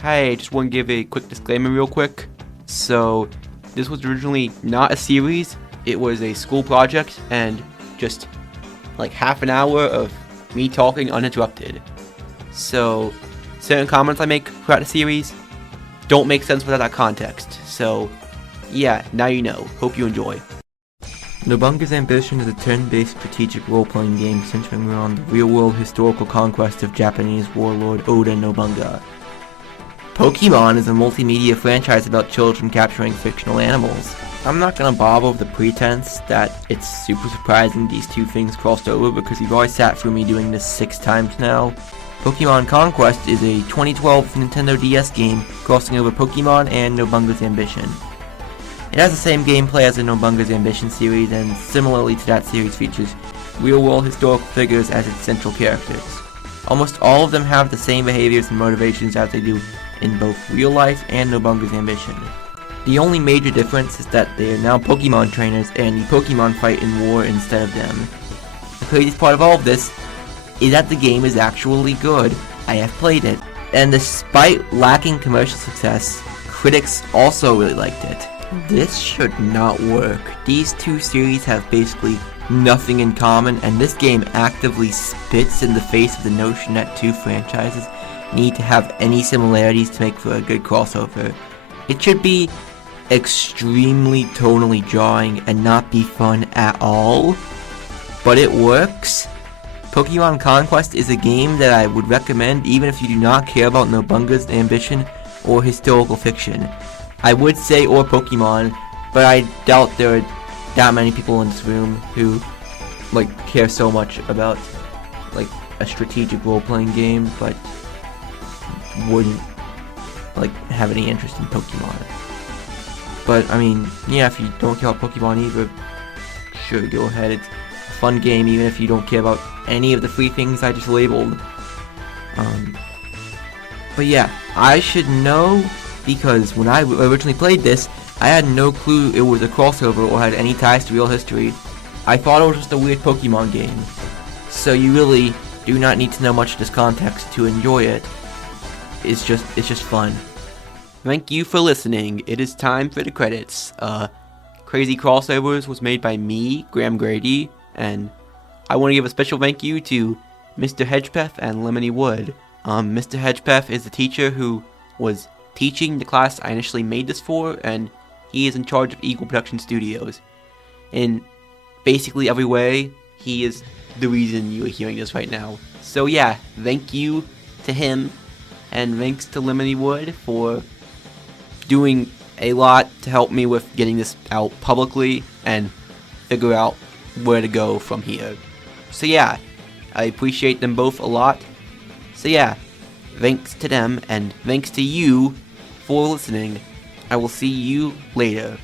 Hey, just want to give a quick disclaimer real quick. So, this was originally not a series, it was a school project, and just like half an hour of me talking uninterrupted. So, certain comments I make throughout the series don't make sense without that context. So, yeah, now you know. Hope you enjoy. Nobunga's Ambition is a turn-based strategic role-playing game centering around the real-world historical conquest of Japanese warlord Oda Nobunaga. Pokémon is a multimedia franchise about children capturing fictional animals. I'm not gonna bother with the pretense that it's super surprising these two things crossed over because you've already sat through me doing this 6 times now. Pokémon Conquest is a 2012 Nintendo DS game crossing over Pokémon and Nobunga's Ambition. It has the same gameplay as the Nobunga's Ambition series, and similarly to that series features real-world historical figures as its central characters. Almost all of them have the same behaviors and motivations as they do in both real life and Nobunga's Ambition. The only major difference is that they are now Pokemon trainers and the Pokemon fight in war instead of them. The craziest part of all of this is that the game is actually good. I have played it, and despite lacking commercial success, critics also really liked it. This should not work. These two series have basically nothing in common, and this game actively spits in the face of the notion that two franchises need to have any similarities to make for a good crossover. It should be extremely tonally jarring and not be fun at all, but it works. Pokémon Conquest is a game that I would recommend even if you do not care about Nobunga's Ambition or historical fiction. I would say or Pokemon, but I doubt there are that many people in this room who care so much about a strategic role-playing game, but wouldn't have any interest in Pokemon. But I mean, yeah, if you don't care about Pokemon either, sure, go ahead. It's a fun game even if you don't care about any of the 3 things I just labeled. But yeah, I should know, because when I originally played this, I had no clue it was a crossover or had any ties to real history. I thought it was just a weird Pokemon game. So you really do not need to know much of this context to enjoy it. It's just fun. Thank you for listening. It is time for the credits. Crazy Crossovers was made by me, Graham Grady, and I want to give a special thank you to Mr. Hedgepeth and Lemony Wood. Mr. Hedgepeth is the teacher who was teaching the class I initially made this for, and he is in charge of Eagle Production Studios. In basically every way, he is the reason you are hearing this right now. So yeah, thank you to him, and thanks to Lemony Wood for doing a lot to help me with getting this out publicly and figure out where to go from here. So yeah, I appreciate them both a lot. So yeah, thanks to them, and thanks to you for listening. I will see you later.